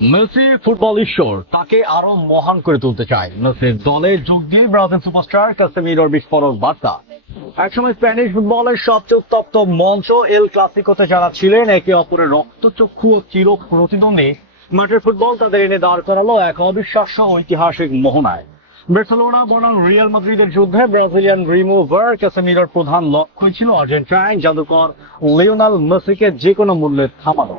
Messi football ঈশ্বর, তাকে আরো মহান করে তুলতে চায়। মেসির দলে যোগ দিয়ে ব্রাজিল সুপারস্টার কাসেমিরোর বিস্ফোরক বার্তা। একসময় স্প্যানিশ ফুটবলের সবচেয়ে উত্তপ্ত মঞ্চ এল ক্লাসিকোতে যারা ছিলেন একে অপরের রক্তচক্ষু ও চির প্রতিদ্বন্দ্বী, মাঠের ফুটবল তাদের এনে দাঁড় করালো এক অবিশ্বাস্য ঐতিহাসিক মোহনায়। বার্সেলোনা বনাম রিয়াল মাদ্রিদের যুদ্ধে ব্রাজিলিয়ান রিমুভার কাসেমিরোর প্রধান লক্ষ্যই ছিল আর্জেন্টাইন জাদুকর লিওনেল মেসিকে যে কোনো মূল্যে থামানো।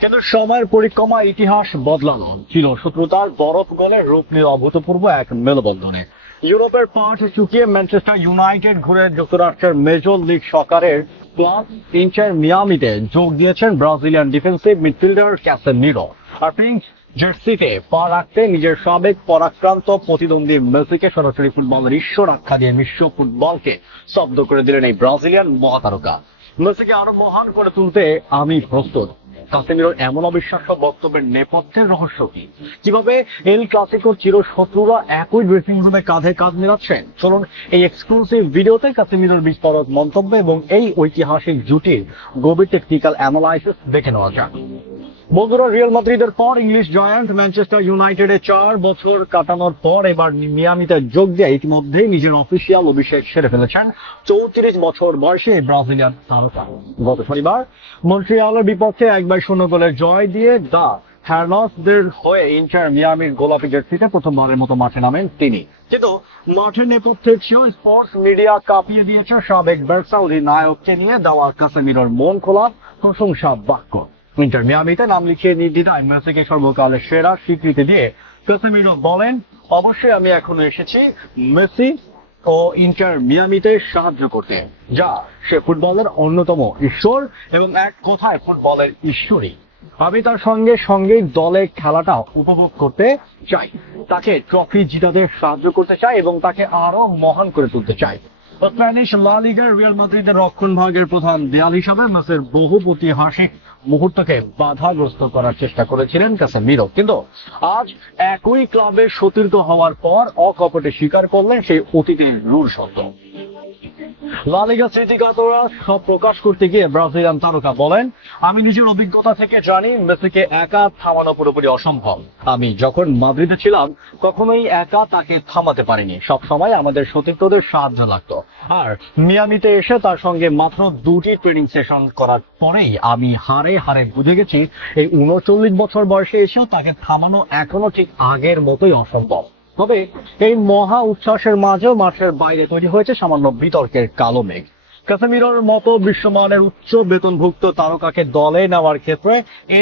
কিন্তু সময়ের পরিক্রমা ইতিহাস বদলানো, ছিল শত্রুতার বরফ গলে রূপ নিল অভূতপূর্ব এক মেলবন্ধনে। ইউরোপের পাঠ চুকিয়ে ম্যানচেস্টার ইউনাইটেড ঘুরে যুক্তরাষ্ট্রের মেজর লিগ সকারের ক্লাব ইন্টার মিয়ামিতে যোগ দিয়েছেন ব্রাজিলিয়ান ডিফেন্সিভ মিডফিল্ডার কাসেমিরো। আর পিঙ্ক জার্সিতে পা রাখতে নিজের সাবেক পরাক্রান্ত প্রতিদ্বন্দ্বী মেসিকে সরাসরি ফুটবলের ঈশ্বর আখ্যা দিয়ে বিশ্ব ফুটবলকে স্তব্ধ করে দিলেন এই ব্রাজিলিয়ান মহাতারকা। মেসিকে আরো মহান করে তুলতে আমি প্রস্তুত। কাসেমিরোর এমন অবিশ্বাস্য বক্তব্যের নেপথ্যের রহস্য কি? কিভাবে এল ক্লাসিকোর চিরশত্রুরা একই ড্রেসিং রুমে কাঁধে কাঁধ মিলাচ্ছেন? চলুন এই এক্সক্লুসিভ ভিডিওতে কাসেমিরোর বিস্ফোরক মন্তব্য এবং এই ঐতিহাসিক জুটির গভীর টেকনিক্যাল অ্যানালাইসিস দেখে নেওয়া যাক। বন্ধুরা, রিয়াল মাদ্রিদের পর ইংলিশ জায়ান্ট ম্যানচেস্টার ইউনাইটেডে 4 বছর কাটানোর পর এবার মিয়ামিতে যোগ দিয়ে ইতিমধ্যেই নিজের অফিসিয়াল অভিষেক সেরে ফেলেছেন 34 বছর বয়সী এই ব্রাজিলিয়ান তারকা। গত শনিবার মন্ট্রিয়ালের বিপক্ষে 1-0 গোলের জয় দিয়ে দ্য হ্যারনসদের হয়ে ইন্টার মিয়ামির গোলাপি জার্সিতে প্রথমবারের মতো মাঠে নামেন তিনি। কিন্তু মাঠের নেপথ্যের চেয়েও স্পোর্টস মিডিয়া কাঁপিয়ে দিয়েছে সাবেক বার্সা অধিনায়ককে নিয়ে দেওয়া কাসেমিরোর মন খোলা প্রশংসা বাক্য। ইন্টার মিয়ামিতে নাম লিখিয়ে নির্দ্বিধায় মেসিকে সর্বকালের সেরা স্বীকৃতি দিয়ে কাসেমিরো বলেন, অবশ্যই আমি এখনো এসেছি মেসি ও ইন্টার মিয়ামিতে সাহায্য করতে, যা সে ফুটবলের অন্যতম ঈশ্বর এবং এক কথায় ফুটবলের ঈশ্বরী। আমি তার সঙ্গেই দলে খেলাটা উপভোগ করতে চাই, তাকে ট্রফি জিতাতে সাহায্য করতে চাই এবং তাকে আরো মহান করে তুলতে চাই। স্প্যানিশ লা লিগার রিয়াল মাদ্রিদের রক্ষণভাগের প্রধান দেয়াল হিসাবে মেসির বহু ঐতিহাসিক মুহূর্তকে বাধাগ্রস্ত করার চেষ্টা করেছিলেন কাসেমিরো, কিন্তু আজ একই ক্লাবের সতীর্থ হওয়ার পর অকপটে স্বীকার করলেন সেই অতীতের রূঢ় সত্য। লা লিগা স্মৃতিকাতরা সব প্রকাশ করতে গিয়ে ব্রাজিলিয়ান তারকা বলেন, আমি নিজের অভিজ্ঞতা থেকে জানি মেসিকে একা থামানো পুরোপুরি অসম্ভব। আমি যখন মাদ্রিদে ছিলাম কখনোই একা তাকে থামাতে পারিনি, সব সময় আমাদের সতীর্থদের সাহায্য লাগতো। আর মিয়ামিতে এসে তার সঙ্গে মাত্র 2টি ট্রেনিং সেশন করার পরেই আমি হারে হারে বুঝে গেছি এই 39 বছর বয়সে এসেও তাকে থামানো এখনো ঠিক আগের মতোই অসম্ভব। তবে এই মহা উচ্ছ্বাসের মাঝেও মাঠের বাইরে তৈরি হয়েছে সামান্য বিতর্কের কালো মেঘ। কাসেমিরোর মতো বিশ্বমানের উচ্চ বেতনভুক্ত তারকাকে দলে নেওয়ার ক্ষেত্রে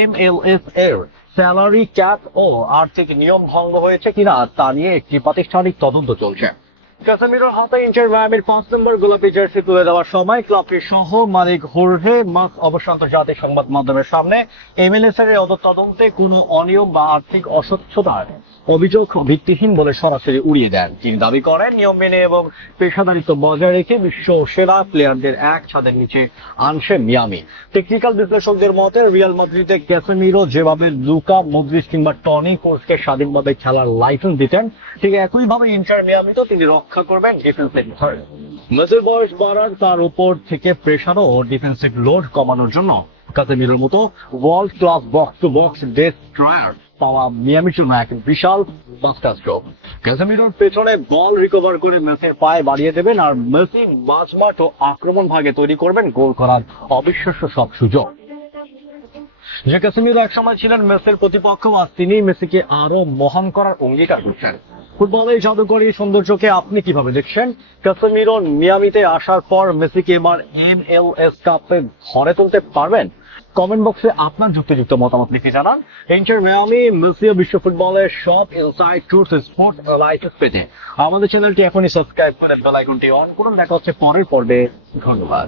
MLS এর স্যালারি ক্যাপ ও আর্থিক নিয়ম ভঙ্গ হয়েছে কিনা তা নিয়ে একটি প্রাতিষ্ঠানিক তদন্ত চলছে। কাসেমিরোর হাতে ইন্টার মিয়ামির 5 নম্বর গোলাপি জার্সি তুলে দেওয়ার সময় ক্লাবটির সহ মালিক হোর্হে মাস অবশ্য আন্তর্জাতিক সংবাদ মাধ্যমের সামনে MLS এর তদন্তে কোনো অনিয়ম বা আর্থিক অস্বচ্ছতার অভিযোগ ভিত্তিহীন বলে সরাসরি উড়িয়ে দেন। তিনি দাবি করেন, নিয়ম মেনে এবং পেশাদারিত্ব বজায় রেখে বিশ্ব সেরা প্লেয়ারদের এক ছাদের নিচে আনছে মিয়ামি। টেকনিক্যাল বিশ্লেষকদের মতে রিয়াল মাদ্রিদে কাসেমিরো যেভাবে লুকা মদ্রিচ কিংবা টনি ক্রুসকে স্বাধীনভাবে খেলার লাইসেন্স দিতেন, ঠিক একইভাবে ইন্টার মিয়ামিতেও তিনি রক্ষা করবেন ডিফেন্সিভ থার্ড। মেসির বয়স বাড়ার তার উপর থেকে প্রেশার ও ডিফেন্সিভ লোড কমানোর জন্য কাসেমিরোর মতো world class box to box destroyer পাওয়া মিয়ামির জন্য এক বিশাল মাস্টার স্ট্রোক। কাসেমিরোর পেছনে বল রিকভার করে মেসির পায়ে বাড়িয়ে দেবেন আর মেসি মাঝমাঠ ও আক্রমণ ভাগে তৈরি করবেন গোল করার অবিশ্বাস্য সব সুযোগ। যে কাসেমিরো একসময় ছিলেন মেসির প্রতিপক্ষ, আজ তিনি মেসিকে আরো মহান করার অঙ্গীকার করছেন। ফুটবলের জাদুকরী সৌন্দর্যকে আপনি কিভাবে দেখছেন? কাসেমিরো মিয়ামিতে আসার পর মেসিকে এবার MLS কাপে ঘরে তুলতে পারবেন? কমেন্ট বক্সে আপনার যুক্তিযুক্ত মতামত লিখে জানান। ইন্টার মিয়ামি, মেসি ও বিশ্ব ফুটবলের সব ইনসাইড ট্রুথ স্পোর্টস অ্যানালাইসিস পেতে আমাদের চ্যানেলটি এখনই সাবস্ক্রাইব করে বেল আইকনটি অন করুন। দেখা হচ্ছে পরের পর্বে। ধন্যবাদ।